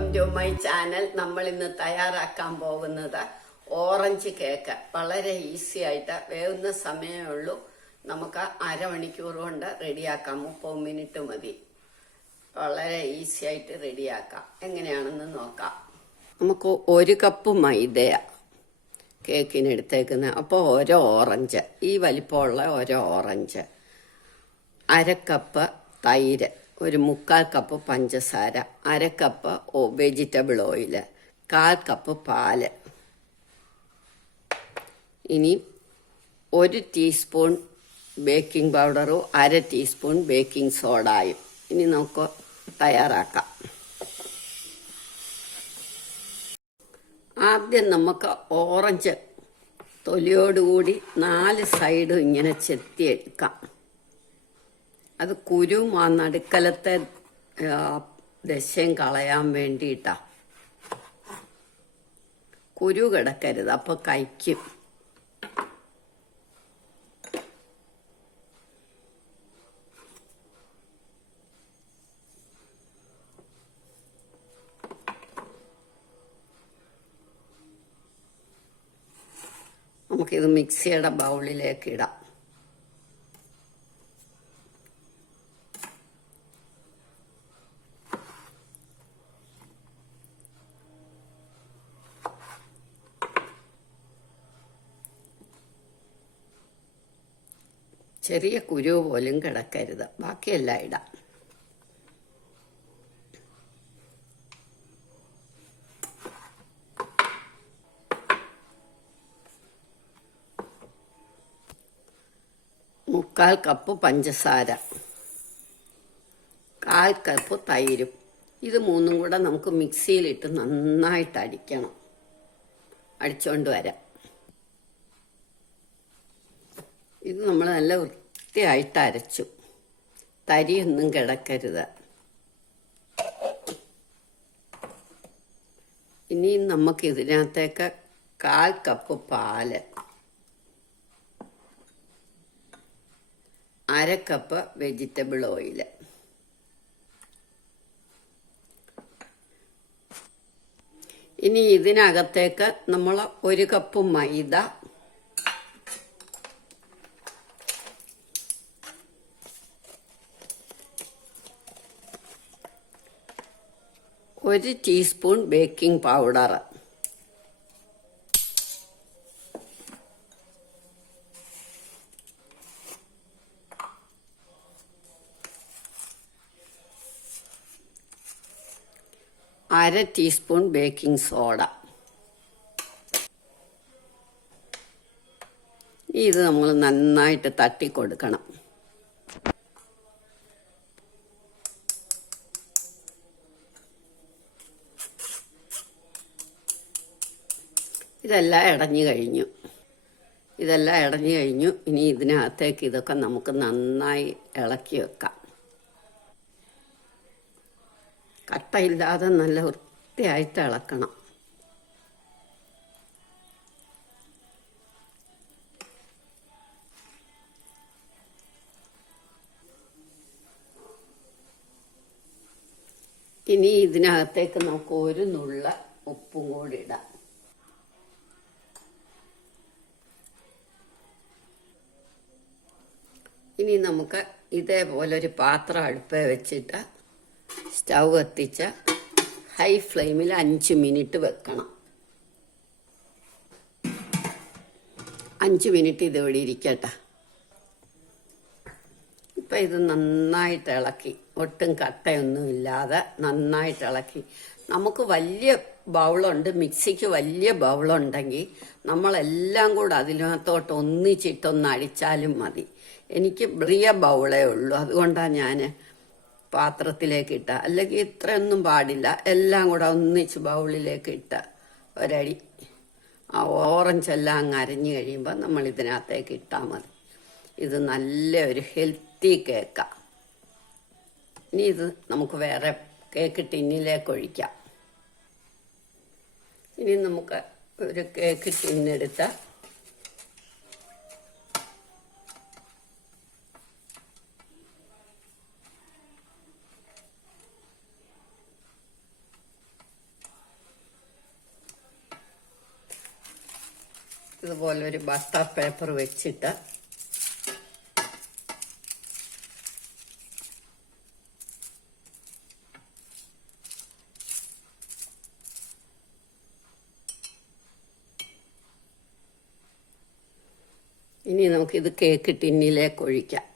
Welcome to my channel. നമ്മൾ ഇന്ന് തയ്യാറാക്കാൻ പോകുന്നത് ഓറഞ്ച് കേക്ക്. വളരെ ഈസി ആയിട്ട് വേവുന്ന സമയമേ ഉള്ളൂ. നമുക്ക് അരമണിക്കൂർ കൊണ്ട് റെഡിയാക്കാം. 30 മിനിറ്റ് മതി. വളരെ ഈസി ആയിട്ട് റെഡിയാക്കാം. എങ്ങനെയാണെന്ന് നോക്കാം. നമുക്ക് 1 കപ്പ് മൈദയാ കേക്കിന് എടുത്തേക്കുന്നത്. അപ്പോൾ ഓരോ ഓറഞ്ച്, ഈ വലിപ്പമുള്ള ഓരോ ഓറഞ്ച്, 1/2 കപ്പ് തൈര്, 1/4 കപ്പ് പഞ്ചസാര, 1/2 കപ്പ് വെജിറ്റബിൾ ഓയിൽ, 1/4 കപ്പ് പാല്. ഇനി 1 ടീസ്പൂൺ ബേക്കിംഗ് പൗഡറും 1/2 ടീസ്പൂൺ ബേക്കിംഗ് സോഡയും. ഇനി നമുക്ക് തയ്യാറാക്കാം. ആദ്യം നമുക്ക് ഓറഞ്ച് തൊലിയോടുകൂടി 4 സൈഡും ഇങ്ങനെ ചെത്തിയെടുക്കാം. അത് കുരും ആ നടുക്കലത്തെ ദശയും കളയാൻ വേണ്ടിയിട്ടാ. കുരു കിടക്കരുത്, അപ്പോൾ കഴിക്കും. നമുക്കിത് മിക്സിയുടെ ബൗളിലേക്ക് ഇടാം. ചെറിയ കുരു പോലും കിടക്കരുത്, ബാക്കിയെല്ലാം ഇടാം. മുക്കാൽ കപ്പ് പഞ്ചസാര, 1/4 കപ്പ് തൈരും. ഇത് മൂന്നും കൂടെ നമുക്ക് മിക്സിയിലിട്ട് നന്നായിട്ട് അടിക്കണം. അടിച്ചുകൊണ്ട് വരാം. ഇത് നമ്മൾ നല്ല വൃത്തിയായിട്ട് അരച്ചു. തരിയൊന്നും കിടക്കരുത്. ഇനി നമുക്ക് ഇതിനകത്തേക്ക് 1/4 കപ്പ് പാല്, 1/2 കപ്പ് വെജിറ്റബിൾ ഓയിൽ, ഇനി ഇതിനകത്തേക്ക് നമ്മൾ 1 കപ്പ് മൈദ, 1 ടീസ്പൂൺ ബേക്കിംഗ് പൗഡർ, അര ടീസ്പൂൺ ബേക്കിംഗ് സോഡ. ഇത് നമ്മൾ നന്നായിട്ട് തട്ടിക്കൊടുക്കണം. ഇതെല്ലാം ഇടഞ്ഞു കഴിഞ്ഞു. ഇനി ഇതിനകത്തേക്ക് ഇതൊക്കെ നമുക്ക് നന്നായി ഇളക്കി വെക്കാം. കട്ടയില്ലാതെ നല്ല വൃത്തിയായിട്ട് ഇളക്കണം. ഇനി ഇതിനകത്തേക്ക് നമുക്ക് 1 നുള്ള ഉപ്പും കൂടി ഇടാം. ഇനി നമുക്ക് ഇതേപോലൊരു പാത്രം അടുപ്പേ വെച്ചിട്ട് സ്റ്റൗ കത്തിച്ച് ഹൈ ഫ്ലെയിമിൽ 5 മിനിറ്റ് വെക്കണം. 5 മിനിറ്റ് ഇതിവിടെ ഇരിക്കട്ടെ. ഇപ്പം ഇത് നന്നായിട്ട് ഇളക്കി, ഒട്ടും കട്ടയൊന്നുമില്ലാതെ നന്നായിട്ട് ഇളക്കി. നമുക്ക് വലിയ ബൗളുണ്ട്, മിക്സിക്ക് വലിയ ബൗളുണ്ടെങ്കിൽ നമ്മളെല്ലാം കൂടെ അതിനകത്തോട്ട് ഒന്നിച്ചിട്ടൊന്ന് അടിച്ചാലും മതി. എനിക്ക് ചെറിയ ബൗളേ ഉള്ളൂ, അതുകൊണ്ടാണ് ഞാൻ പാത്രത്തിലേക്ക് ഇട്ട. അല്ലെങ്കിൽ ഇത്രയൊന്നും പാടില്ല. എല്ലാം കൂടെ ഒന്നിച്ച് ബൗളിലേക്ക് ഇട്ട ഒരടി. ആ ഓറഞ്ച് എല്ലാം അങ്ങ് അരഞ്ഞു കഴിയുമ്പോൾ നമ്മൾ ഇതിനകത്തേക്ക് ഇട്ടാൽ മതി. ഇത് നല്ലൊരു ഹെൽത്തി കേക്കാണ്. ഇനി ഇത് നമുക്ക് വേറെ കേക്ക് ടിന്നിലേക്ക് ഒഴിക്കാം. ഇനി നമുക്ക് ഒരു കേക്ക് ടിന്നെടുത്ത് ഇതുപോലെ ഒരു ബട്ടർ പേപ്പർ വെച്ചിട്ട് ഇനി നമുക്കിത് കേക്ക് ടിന്നിലേക്ക് ഒഴിക്കാം.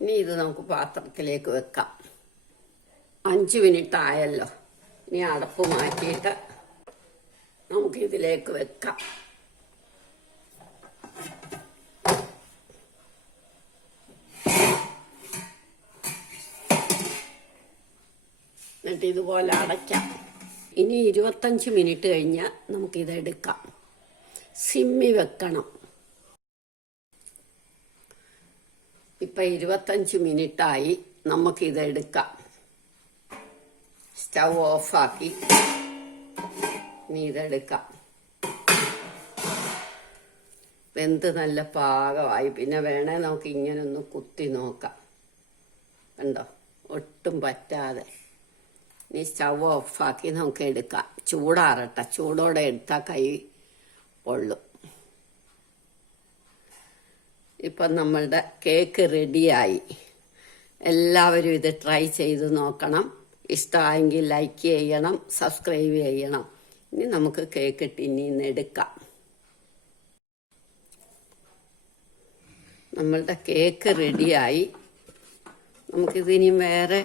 ഇനി ഇത് നമുക്ക് പാത്രത്തിലേക്ക് വെക്കാം. 5 മിനിറ്റ് ആയല്ലോ. ഇനി അടപ്പ് മാറ്റിയിട്ട് നമുക്കിതിലേക്ക് വെക്കാം. എന്നിട്ട് ഇതുപോലെ അടയ്ക്കാം. ഇനി 25 മിനിറ്റ് കഴിഞ്ഞാൽ നമുക്കിതെടുക്കാം. സിമ്മി വെക്കണം. ഇപ്പം 25 മിനിറ്റായി. നമുക്കിതെടുക്കാം. സ്റ്റൗ ഓഫാക്കി ഇനി ഇതെടുക്കാം. വെന്ത് നല്ല പാകമായി. പിന്നെ വേണേ നമുക്ക് ഇങ്ങനെ ഒന്ന് കുത്തി നോക്കാം. കണ്ടോ, ഒട്ടും പറ്റാതെ. ഇനി സ്റ്റൗ ഓഫാക്കി നമുക്ക് എടുക്കാം. ചൂടാറട്ടെ. ചൂടോടെ എടുത്താൽ കൈ പൊള്ളും. ഇപ്പം നമ്മളുടെ കേക്ക് റെഡിയായി. എല്ലാവരും ഇത് ട്രൈ ചെയ്ത് നോക്കണം. ഇഷ്ടമായെങ്കിൽ ലൈക്ക് ചെയ്യണം, സബ്സ്ക്രൈബ് ചെയ്യണം. ഇനി നമുക്ക് കേക്ക് ടിന്നിൽ നിന്ന് എടുക്കാം. നമ്മളുടെ കേക്ക് റെഡിയായി. നമുക്കിതിനി വേറെ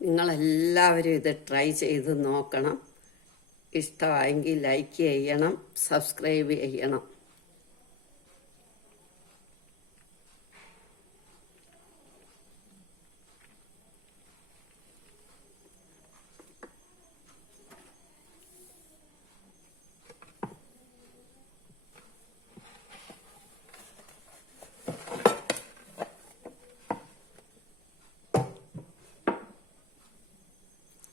നിങ്ങളെല്ലാവരും ഇത് ട്രൈ ചെയ്ത് നോക്കണം. ഇഷ്ടമായെങ്കിൽ ലൈക്ക് ചെയ്യണം, സബ്സ്ക്രൈബ് ചെയ്യണം.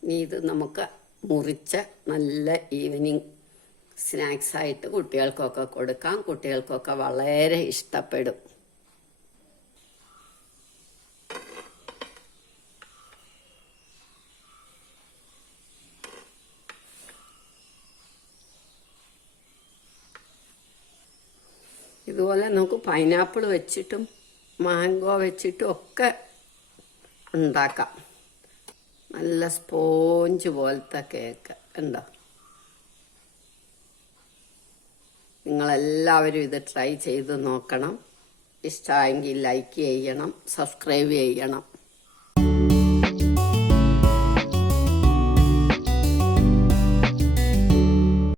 ഇനി ഇത് നമുക്ക് മുറിച്ച് നല്ല ഈവനിങ് സ്നാക്സായിട്ട് കുട്ടികൾക്കൊക്കെ കൊടുക്കാം. കുട്ടികൾക്കൊക്കെ വളരെ ഇഷ്ടപ്പെടും. ഇതുപോലെ നമുക്ക് പൈനാപ്പിൾ വെച്ചിട്ടും മാംഗോ വെച്ചിട്ടും ഒക്കെ ഉണ്ടാക്കാം. നല്ല സ്പോഞ്ച് പോലത്തെ കേക്ക് ഉണ്ടോ. നിങ്ങളെല്ലാവരും ഇത് ട്രൈ ചെയ്ത് നോക്കണം. ഇഷ്ടമായെങ്കിൽ ലൈക്ക് ചെയ്യണം, സബ്സ്ക്രൈബ് ചെയ്യണം.